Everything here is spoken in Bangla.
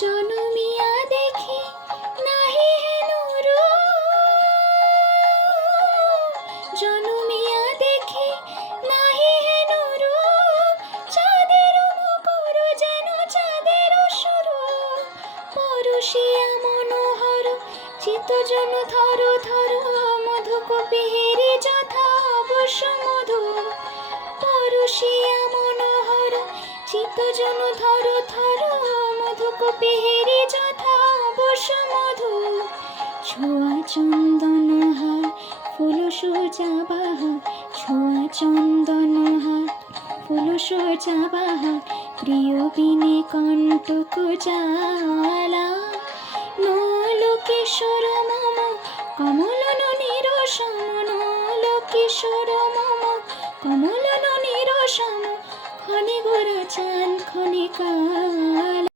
জনমিয়া দেখি নাহি হেন রূপ, জনমিয়া দেখি নাহি হেন রূপ, চাঁদের মুখর যেন চাঁদের স্বরূপ, পরশিয়া মনোহর চিত্তজন থর থর, মধুকপিহিরি যথা অবশ্য মধু, পরশিয়া মনোহর চিত্তজন থর থর, মধুকপিহিরি যথা অবশ্য মধু, ছোঁয়া চন্দন হার ফুল সোজা বাহার, ছোঁয়া চন্দন হার ফুল সোজা বাহার, প্রিয় বিনে কণ্টক জ্বালা, নল কিশোর মম কমলন নিরসম, নল কিশোর মম কমলন নিরসম, ক্ষণে গোরা চাঁদ ক্ষণে কালা।